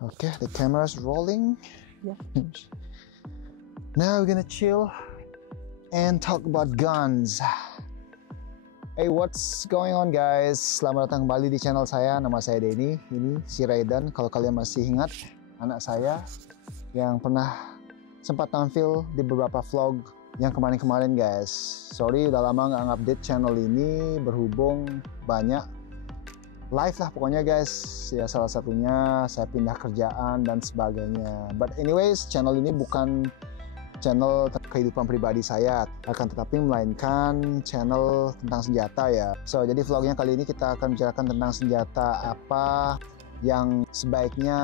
Okay, the camera's rolling. Yeah. Now we're gonna chill and talk about guns. Hey, what's going on guys? Selamat datang kembali di channel saya. Nama saya Denny. Ini si Raydan. Kalau kalian masih ingat, anak saya yang pernah sempat tampil di beberapa vlog yang kemarin-kemarin guys. Sorry udah lama nggak update channel ini, berhubung banyak live lah pokoknya guys. Ya salah satunya saya pindah kerjaan dan sebagainya. But anyways, channel ini bukan channel kehidupan pribadi saya, akan tetapi melainkan channel tentang senjata ya. So jadi vlognya kali ini kita akan bicarakan tentang senjata apa yang sebaiknya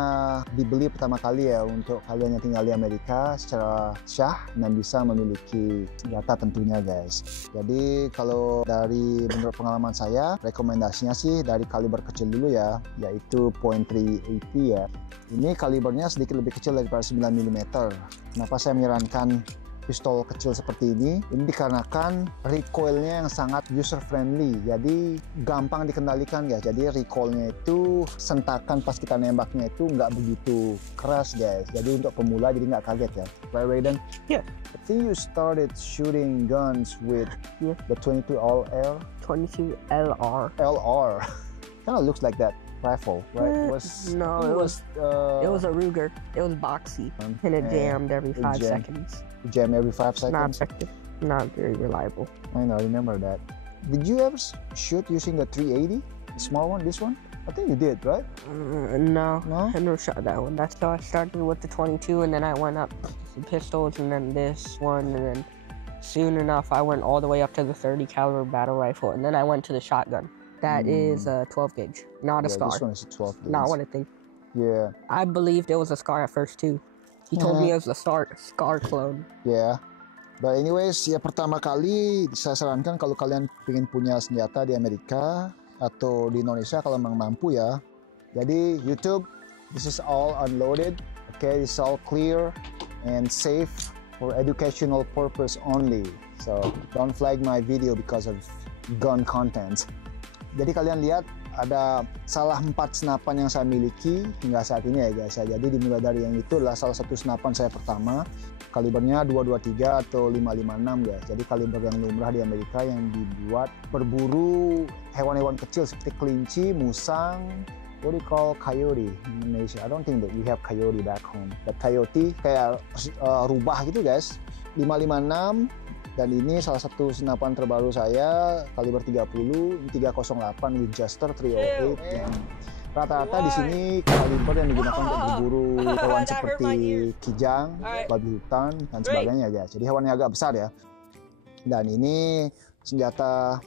dibeli pertama kali ya untuk kalian yang tinggal di Amerika secara syah dan bisa memiliki senjata tentunya guys. Jadi kalau dari menurut pengalaman saya, rekomendasinya sih dari kaliber kecil dulu ya, yaitu .380 ya. Ini kalibernya sedikit lebih kecil daripada 9 mm. Kenapa saya menyarankan pistol kecil seperti ini? Ini dikarenakan recoilnya yang sangat user friendly, jadi gampang dikendalikan guys. Jadi recoilnya itu, sentakan pas kita nembaknya itu nggak begitu keras guys. Jadi untuk pemula jadi nggak kaget ya. Right, Raydan? Yeah. I think you started shooting guns with the 22 LR. 22 LR. LR. Kind of looks like that rifle, right? It was a Ruger. It was boxy and it jammed every 5 seconds. Jam every 5 seconds. Not effective. Not very reliable. I know, I remember that. Did you ever shoot using the 380? The small one, this one? I think you did, right? No, No? I never shot that one. That's how I started with the 22, and then I went up to pistols, and then this one, and then soon enough I went all the way up to the 30 caliber battle rifle, and then I went to the shotgun. That is a 12 gauge, not a SCAR. This one is a 12 gauge. Not what I think. Yeah, I believed it was a SCAR at first too. He told me it was a SCAR clone. yeah. But anyways, ya pertama kali saya sarankan kalau kalian ingin punya senjata di Amerika atau di Indonesia kalau memang mampu ya. Jadi YouTube, this is all unloaded. Okay, this is all clear and safe for educational purpose only. So don't flag my video because of gun content. Jadi kalian lihat ada salah 4 senapan yang saya miliki hingga saat ini ya guys. Jadi dimulai dari yang itu adalah salah satu senapan saya pertama. Kalibernya 223 atau 556 guys. Jadi kaliber yang lumrah di Amerika yang dibuat berburu hewan-hewan kecil seperti kelinci, musang, what do you call coyote in Indonesia? I don't think that we have coyote back home. But coyote kayak rubah gitu guys. 556. Dan ini salah satu senapan terbaru saya, kaliber 30, 308 Winchester 308 yang rata-rata di sini kaliber yang digunakan untuk berburu hewan seperti kijang, babi hutan dan sebagainya guys. Jadi hewannya agak besar ya. Dan ini senjata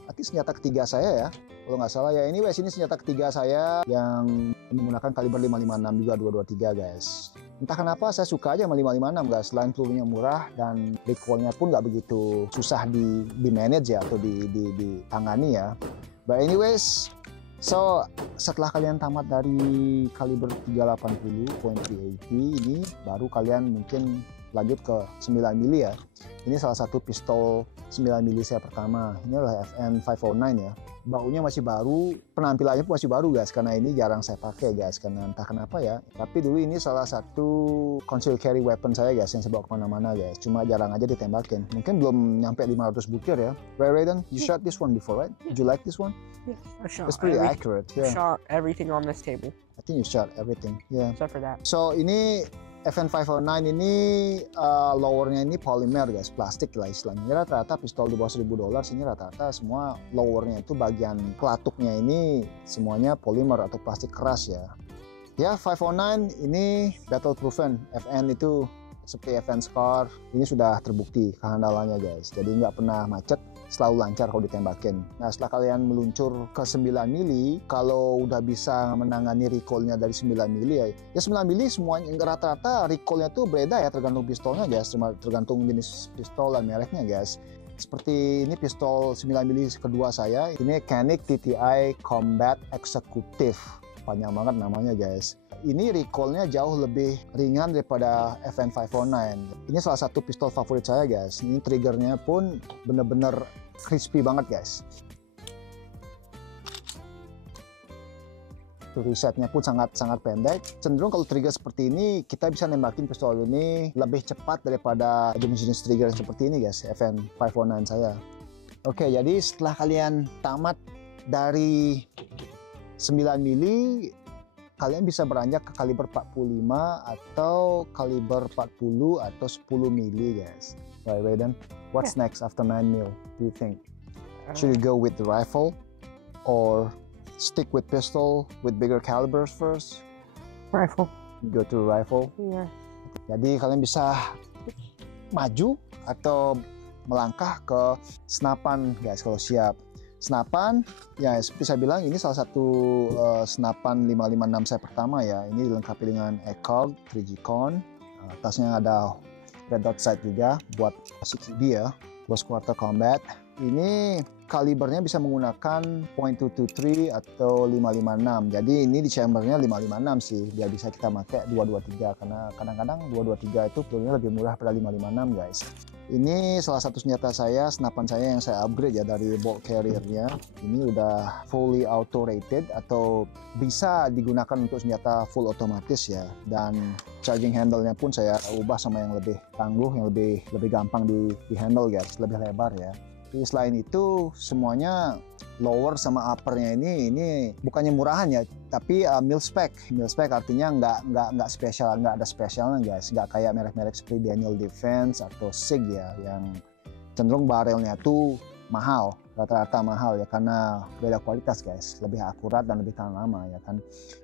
ketiga saya ya, kalau nggak salah ya. Anyways, ini senjata ketiga saya yang menggunakan kaliber 556 juga 223 guys. Entah kenapa saya suka aja sama 556 guys. Selain pelurunya murah dan recoilnya pun nggak begitu susah di manage ya atau ditangani ya. But anyways, so setelah kalian tamat dari kaliber 380.380 ini, baru kalian mungkin lanjut ke 9 mili ya. Ini salah satu pistol 9 mili saya pertama. Ini adalah FN 509 ya. Baunya masih baru, penampilannya pun masih baru guys, karena ini jarang saya pakai guys, karena entah kenapa ya. Tapi dulu ini salah satu concealed carry weapon saya guys, yang saya bawa kemana-mana guys. Cuma jarang aja ditembakin. Mungkin belum nyampe 500 butir ya. Raydan, you shot this one before, right? Did you like this one? Yeah, I shot. It's pretty accurate. Yeah. Shot everything on this table. I think you shot everything. Yeah. Except for that. So ini FN 509 ini lowernya ini polymer guys, plastik lah istilahnya. Ini rata-rata pistol di bawah $1.000 ini rata-rata semua lowernya itu bagian pelatuknya ini semuanya polymer atau plastik keras ya. Ya 509 ini battle proven. FN itu seperti FN SCAR ini sudah terbukti kehandalannya guys. Jadi nggak pernah macet, selalu lancar kalau ditembakin. Nah setelah kalian meluncur ke 9 mili, kalau udah bisa menangani recoilnya dari 9 mili ya 9 mili semuanya rata-rata recoilnya tuh beda ya, tergantung pistolnya guys, tergantung jenis pistol dan mereknya guys. Seperti ini pistol 9 mili kedua saya, ini Canik TTI Combat Executive, panjang banget namanya guys. Ini recoilnya jauh lebih ringan daripada FN 509. Ini salah satu pistol favorit saya guys. Ini triggernya pun bener-bener crispy banget guys. resetnya pun sangat pendek. Cenderung kalau trigger seperti ini kita bisa nembakin pistol ini lebih cepat daripada jenis trigger seperti ini guys, FN 549 saya. Oke, jadi setelah kalian tamat dari 9 mili, kalian bisa beranjak ke kaliber 45 atau kaliber 40 atau 10 mili guys. Right, then what's next after 9 mil? Do you think? Should you go with the rifle or stick with pistol with bigger calibers first? Rifle. Go to rifle. Yeah. Jadi kalian bisa maju atau melangkah ke senapan guys kalau siap. Senapan, ya seperti saya bilang ini salah satu senapan 556 saya pertama ya. Ini dilengkapi dengan ECOG 3G Con. Atasnya ada red dot sight juga buat 6B ya, close quarter combat. Ini kalibernya bisa menggunakan .223 atau 556. Jadi ini di chambernya 556 sih, biar bisa kita pakai 223 karena kadang-kadang 223 itu pelurunya lebih murah pada 556 guys. Ini salah satu senjata saya, senapan saya yang saya upgrade ya dari bolt carrier-nya. Ini udah fully auto rated atau bisa digunakan untuk senjata full otomatis ya. Dan charging handle-nya pun saya ubah sama yang lebih tangguh, yang lebih gampang di handle guys, lebih lebar ya. Jadi selain itu semuanya lower sama uppernya ini bukannya murahan ya, tapi mil spec artinya nggak spesial, nggak ada spesialnya guys, nggak kayak merek-merek seperti Daniel Defense atau SIG ya yang cenderung barelnya tuh mahal, rata-rata mahal ya karena beda kualitas guys, lebih akurat dan lebih tahan lama ya kan.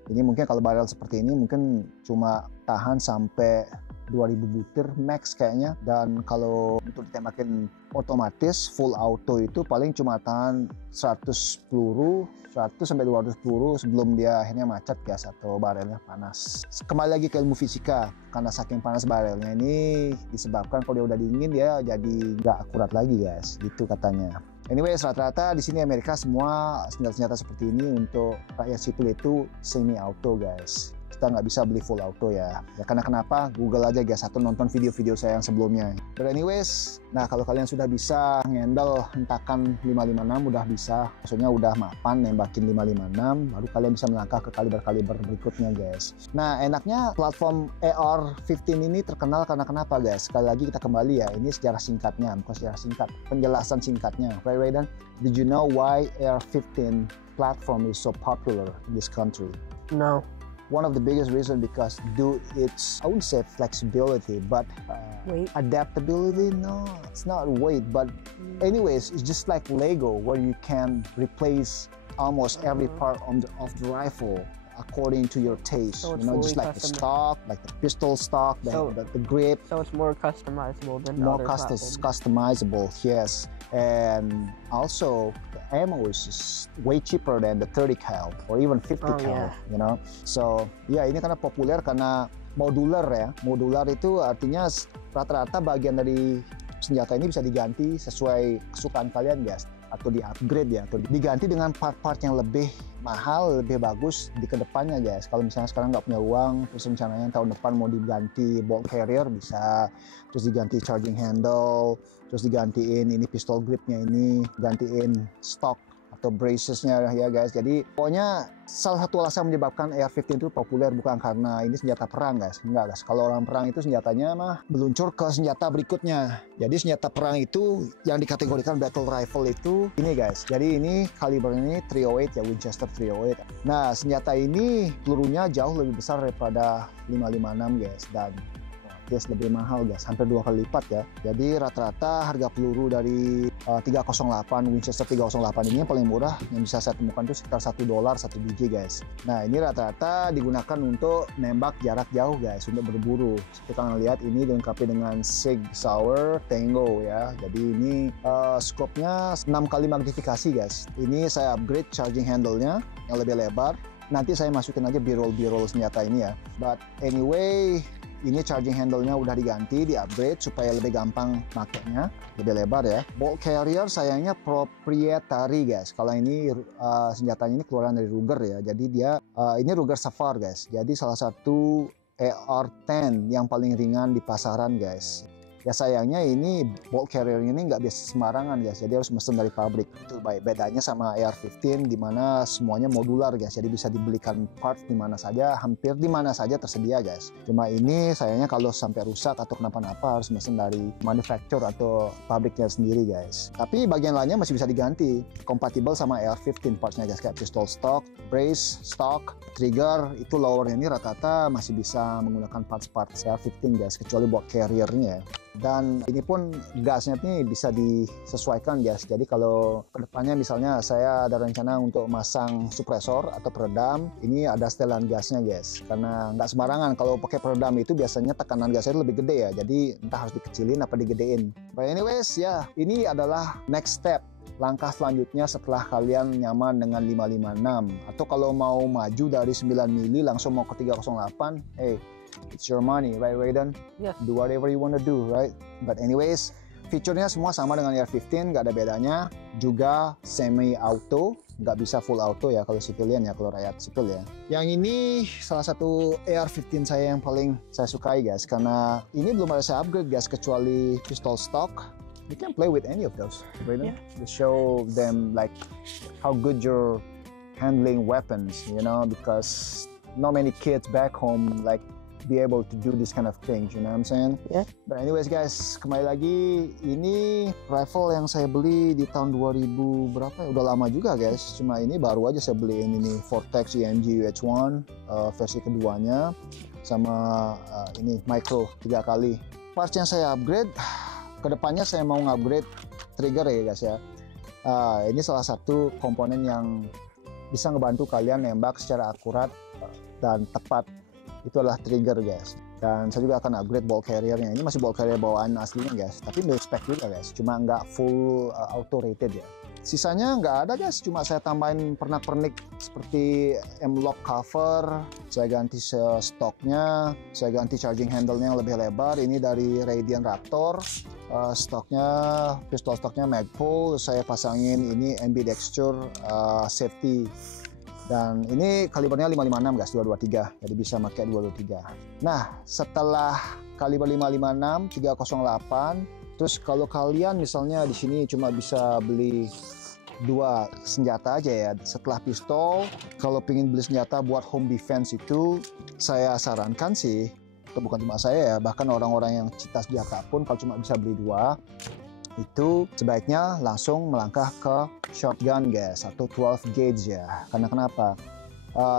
Ini mungkin kalau barel seperti ini mungkin cuma tahan sampai 2000 butir max kayaknya, dan kalau untuk ditembakin otomatis full auto itu paling cuma tahan 100 peluru, 100 sampai 200 peluru sebelum dia akhirnya macet guys atau barelnya panas. Kembali lagi ke ilmu fisika, karena saking panas barelnya ini disebabkan kalau dia udah dingin dia jadi nggak akurat lagi guys, gitu katanya. Anyways, rata-rata di sini Amerika semua senjata-senjata seperti ini untuk rakyat sipil itu semi auto guys. Kita nggak bisa beli full auto ya karena kenapa? Google aja guys atau nonton video-video saya yang sebelumnya. But anyways, nah kalau kalian sudah bisa handle hentakan 556, udah bisa, maksudnya udah mapan nembakin 556, baru kalian bisa melangkah ke kaliber-kaliber berikutnya guys. Nah enaknya platform AR-15 ini terkenal karena kenapa guys? Sekali lagi kita kembali ya, ini sejarah singkatnya, bukan sejarah singkat, penjelasan singkatnya. Right, Raydan, did you know why AR-15 platform is so popular in this country? No. One of the biggest reasons because its, I wouldn't say flexibility, but weight. Adaptability. No, it's not weight, but anyways, it's just like Lego where you can replace almost every part of the rifle according to your taste. So you know, just like the stock, like the pistol stock, the grip. So it's more customizable than more other platforms. customizable, yes. And also the ammo is just way cheaper than the 30 cal or even 50 cal, yeah. You know. So ya ini karena populer karena modular ya. Modular itu artinya rata-rata bagian dari senjata ini bisa diganti sesuai kesukaan kalian guys, atau di-upgrade ya, atau diganti dengan part-part yang lebih mahal, lebih bagus di kedepannya guys. Kalau misalnya sekarang nggak punya uang, terus rencananya tahun depan mau diganti bolt carrier bisa, terus diganti charging handle, terus digantiin ini pistol gripnya ini, gantiin stock atau bracesnya ya guys. Jadi pokoknya salah satu alasan menyebabkan AR-15 itu populer bukan karena ini senjata perang guys, enggak guys. Kalau orang perang itu senjatanya mah meluncur ke senjata berikutnya. Jadi senjata perang itu yang dikategorikan battle rifle itu ini guys. Jadi ini kalibernya ini 308 ya, Winchester 308. Nah senjata ini pelurunya jauh lebih besar daripada 556 guys, dan yes, lebih mahal guys, hampir 2 kali lipat ya. Jadi rata-rata harga peluru dari 308 Winchester 308 ini yang paling murah yang bisa saya temukan itu sekitar $1 1 biji guys. Nah ini rata-rata digunakan untuk nembak jarak jauh guys, untuk berburu. Seperti kalian lihat ini dilengkapi dengan Sig Sauer Tango ya. Jadi ini scope-nya 6 kali magnifikasi guys. Ini saya upgrade charging handle-nya yang lebih lebar. Nanti saya masukin aja b-roll senjata ini ya. But anyway, ini charging handle-nya udah diganti, di-upgrade supaya lebih gampang makainya, lebih lebar ya. Bolt carrier sayangnya proprietary guys. Kalau ini senjatanya ini keluaran dari Ruger ya. Jadi dia ini Ruger Safar guys. Jadi salah satu AR-10 yang paling ringan di pasaran guys. Ya sayangnya ini bolt carrier ini nggak bisa sembarangan guys, jadi harus mesen dari pabrik. Itu bedanya sama AR-15 di mana semuanya modular guys, jadi bisa dibelikan parts di mana saja, hampir di mana saja tersedia guys. Cuma ini sayangnya kalau sampai rusak atau kenapa-napa harus mesen dari manufacturer atau pabriknya sendiri guys. Tapi bagian lainnya masih bisa diganti, kompatibel sama AR-15 partsnya guys, kayak pistol stock, brace stock, trigger itu lowernya ini rata-rata masih bisa menggunakan parts-parts AR-15 guys, kecuali bolt carriernya. Dan ini pun gasnya ini bisa disesuaikan guys. Jadi kalau kedepannya misalnya saya ada rencana untuk masang supresor atau peredam, ini ada setelan gasnya guys. Karena nggak sembarangan kalau pakai peredam itu biasanya tekanan gasnya lebih gede ya. Jadi entah harus dikecilin apa digedein. But anyways ya, ini adalah next step. Langkah selanjutnya setelah kalian nyaman dengan 556 atau kalau mau maju dari 9 mili langsung mau ke 308, hey, it's your money, right Raiden? Yeah. Do whatever you want to do, right? But anyways, fiturnya semua sama dengan AR-15, nggak ada bedanya. Juga semi auto, nggak bisa full auto ya kalau civilian ya, kalau rakyat sipil ya. Yang ini salah satu AR-15 saya yang paling saya sukai guys, karena ini belum ada saya upgrade guys kecuali pistol stock. You can play with any of those, Raiden. Yeah. To show them like how good you're handling weapons, you know, because not many kids back home like be able to do this kind of things, you know what I'm saying? Yeah. But anyways guys, kembali lagi, ini rifle yang saya beli di tahun 2000 berapa ya? Udah lama juga guys, cuma ini baru aja saya beliin ini Vortex EMG UH1 versi keduanya, sama ini micro 3 kali. Parts yang saya upgrade, kedepannya saya mau upgrade trigger ya guys ya. Ini salah satu komponen yang bisa ngebantu kalian nembak secara akurat dan tepat. Itu adalah trigger guys. Dan saya juga akan upgrade bolt carriernya. Ini masih bolt carrier bawaan aslinya guys, tapi milik spec juga guys, cuma nggak full auto rated ya. Sisanya nggak ada guys, cuma saya tambahin pernak-pernik seperti M-lock cover, saya ganti stoknya, saya ganti charging handle-nya yang lebih lebar, ini dari Radian Raptor. Stoknya, pistol stoknya Magpul, saya pasangin ini ambidextrous safety. Dan ini kalibernya 556 guys, 223, jadi bisa pakai 223. Nah, setelah kaliber 556, 308, terus kalau kalian misalnya di sini cuma bisa beli 2 senjata aja ya, setelah pistol, kalau pengen beli senjata buat home defense itu, saya sarankan sih, itu bukan cuma saya ya, bahkan orang-orang yang cinta senjata pun kalau cuma bisa beli 2, itu sebaiknya langsung melangkah ke shotgun guys, atau 12 gauge ya. Karena kenapa?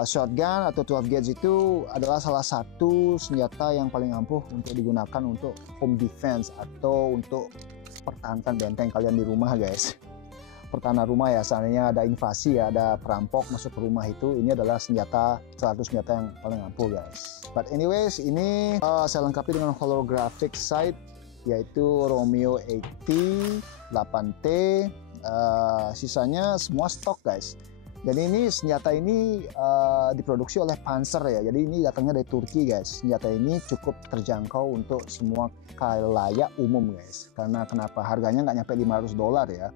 Shotgun atau 12 gauge itu adalah salah satu senjata yang paling ampuh untuk digunakan untuk home defense atau untuk pertahankan benteng kalian di rumah guys. Pertahanan rumah ya, seandainya ada invasi ya, ada perampok masuk ke rumah itu, ini adalah senjata, salah satu senjata yang paling ampuh guys. But anyways, ini saya lengkapi dengan holographic sight, yaitu Romeo 80 8T, sisanya semua stok guys. Dan ini senjata ini diproduksi oleh Panzer ya, jadi ini datangnya dari Turki guys. Senjata ini cukup terjangkau untuk semua khalayak umum guys. Karena kenapa? Harganya nggak nyampe $500 ya.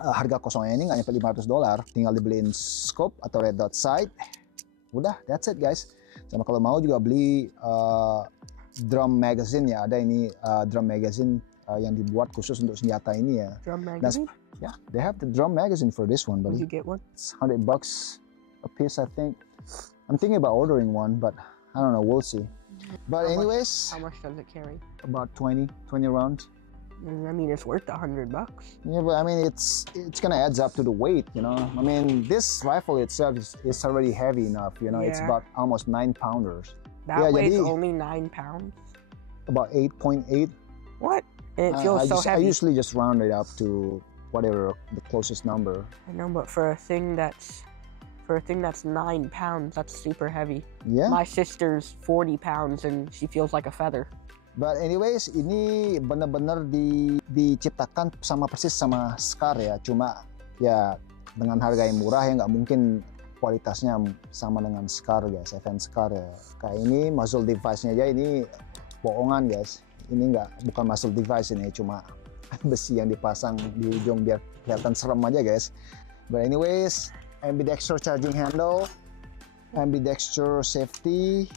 Harga kosongnya ini nggak nyampe $500, tinggal dibeliin scope atau red dot sight. Udah, that's it guys. Sama kalau mau juga beli drum magazine ya, ada ini drum magazine yang dibuat khusus untuk senjata ini ya. Drum magazine? Yeah, they have the drum magazine for this one, buddy. Did you get one? It's $100 a piece, I think. I'm thinking about ordering one, but I don't know, we'll see. But anyways, How much does it carry? about 20 rounds. I mean, it's worth $100. Yeah, but I mean, it's gonna adds up to the weight, you know. I mean, this rifle itself is already heavy enough, you know. It's Yeah. about almost 9 pounders. That Yeah, weighs jadi- only 9 pounds. About 8.8. What? And it feels so I heavy. usually just round it up to whatever the closest number. I know, but for a thing that's 9 pounds, that's super heavy. Yeah. My sister's 40 pounds and she feels like a feather. But anyways, ini benar-benar diciptakan sama persis sama Scar ya. Cuma ya dengan harga yang murah ya, nggak mungkin kualitasnya sama dengan Scar guys, FN Scar ya. Kayak ini muzzle device-nya aja ini bohongan guys. Ini bukan muzzle device ini, cuma besi yang dipasang di ujung biar kelihatan serem aja guys. But anyways, ambidextrous charging handle, ambidextrous safety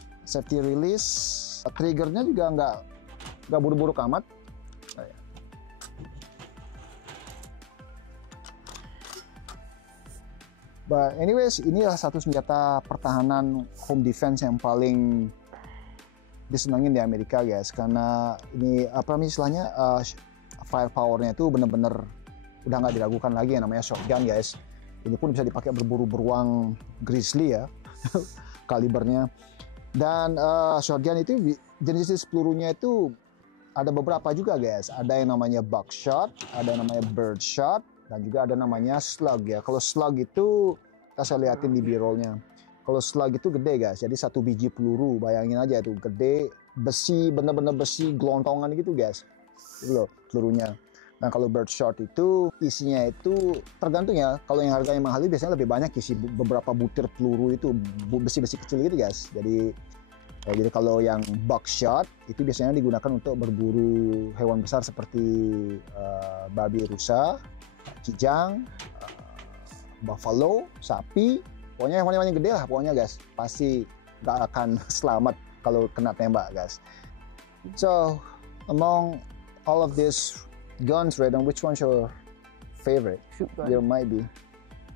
release. Triggernya juga nggak buru-buru amat. But anyways, inilah satu senjata pertahanan home defense yang paling disenangin di Amerika guys, karena ini apa istilahnya firepower-nya itu bener-bener udah nggak diragukan lagi, yang namanya shotgun guys. Ini pun bisa dipakai berburu beruang grizzly ya kalibernya. Dan shotgun itu jenis pelurunya itu ada beberapa juga guys. Ada yang namanya buckshot, ada yang namanya birdshot, dan juga ada namanya slug ya. Kalau slug itu saya liatin di b-rollnya. Kalau slug itu gede guys, jadi satu biji peluru, bayangin aja itu gede, besi, bener-bener besi gelontongan gitu guys. Itu loh pelurunya. Nah kalau birdshot itu isinya itu tergantung ya. Kalau yang harganya mahal itu biasanya lebih banyak isi beberapa butir peluru itu, besi-besi kecil gitu guys. Jadi kalau yang buckshot itu biasanya digunakan untuk berburu hewan besar seperti babi rusa, kijang, buffalo, sapi, pokoknya hewan-hewan yang gede lah pokoknya guys. Pasti nggak akan selamat kalau kena tembak guys. So among all of these guns, Redon, which one's your favorite? Shoot gun. There might be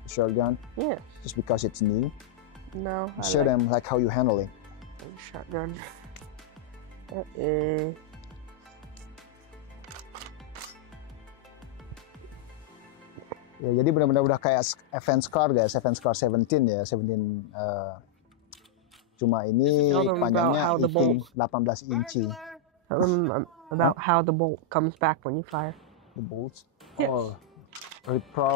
shotgun. Yeah. Just because it's new. No. Show them like how you handle it. Shotgun. That is. Ya, jadi benar-benar udah kayak Advance Car guys, Advance Car 17 ya, 17 cuma ini panjangnya 18 inci. About how the bolt comes back when you fire. The bolts? Yes. Oh,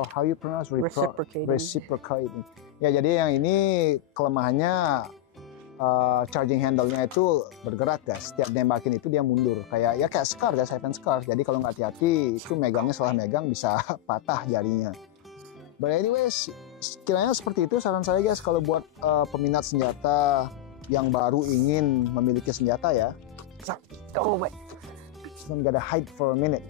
how you pronounce reciprocating? Ya, jadi yang ini kelemahannya charging handle-nya itu bergerak guys. Setiap nembakin itu dia mundur. Kayak Scar guys, Advance Car. Jadi kalau nggak hati-hati itu megangnya salah megang bisa patah jarinya. But anyways, kiranya seperti itu saran saya guys kalau buat peminat senjata yang baru ingin memiliki senjata ya. Go away. I'm gonna hide for a minute.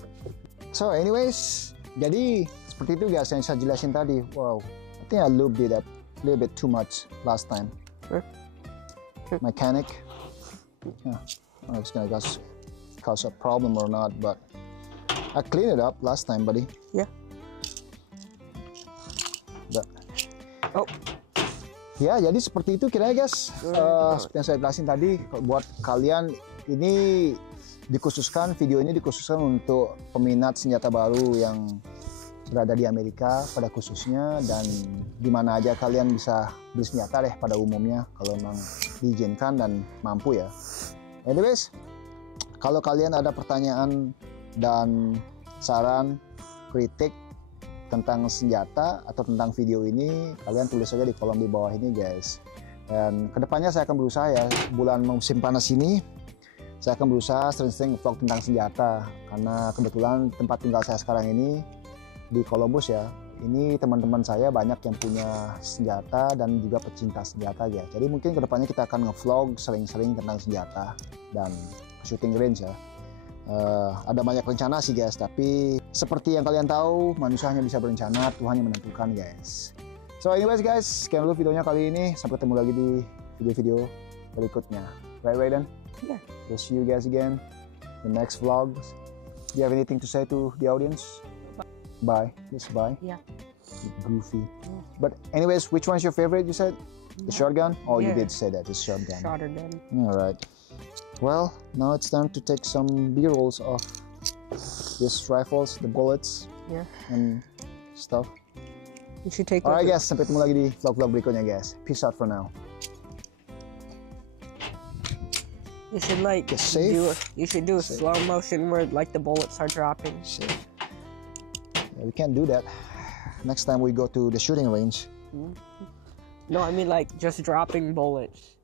So anyways, jadi seperti itu guys yang saya jelasin tadi. Wow, I think I looped it a little bit too much last time. Mechanic. Yeah, I don't know if it's gonna cause a problem or not, but I cleaned it up last time, buddy. Yeah. But, oh. Ya, jadi seperti itu kiranya guys. Seperti yang saya jelasin tadi, buat kalian ini video ini dikhususkan untuk peminat senjata baru yang berada di Amerika pada khususnya, dan di mana aja kalian bisa beli senjata deh pada umumnya kalau memang diizinkan dan mampu ya. Anyways, kalau kalian ada pertanyaan dan saran, kritik tentang senjata atau tentang video ini, kalian tulis saja di kolom di bawah ini guys. Dan kedepannya saya akan berusaha ya, bulan musim panas ini saya akan berusaha sering-sering vlog tentang senjata, karena kebetulan tempat tinggal saya sekarang ini di Columbus ya, ini teman-teman saya banyak yang punya senjata dan juga pecinta senjata ya. Jadi mungkin kedepannya kita akan nge-vlog sering-sering tentang senjata dan shooting range ya. Ada banyak rencana sih guys, tapi seperti yang kalian tahu, manusia hanya bisa berencana, Tuhan yang menentukan guys. So anyways guys, sekian dulu videonya kali ini. Sampai ketemu lagi di video-video berikutnya. Right, Raiden? Yeah. We'll see you guys again in the next vlogs. Do you have anything to say to the audience? Bye. Just bye. Yeah. Goofy. Yeah. But anyways, which one's your favorite? You said the shotgun. Oh, Yeah. you did say that. The shotgun. Shotgun. All right. Well, now it's time to take some B-rolls of these rifles, the bullets, Yeah. and stuff. You should take. Alright those- guys, sampai ketemu lagi di vlog-vlog berikutnya guys. Peace out for now. You should like Just safe. You should do a Safe. slow motion where like the bullets are dropping. Shit. Yeah, we can't do that. Next time we go to the shooting range. No, I mean like just dropping bullets.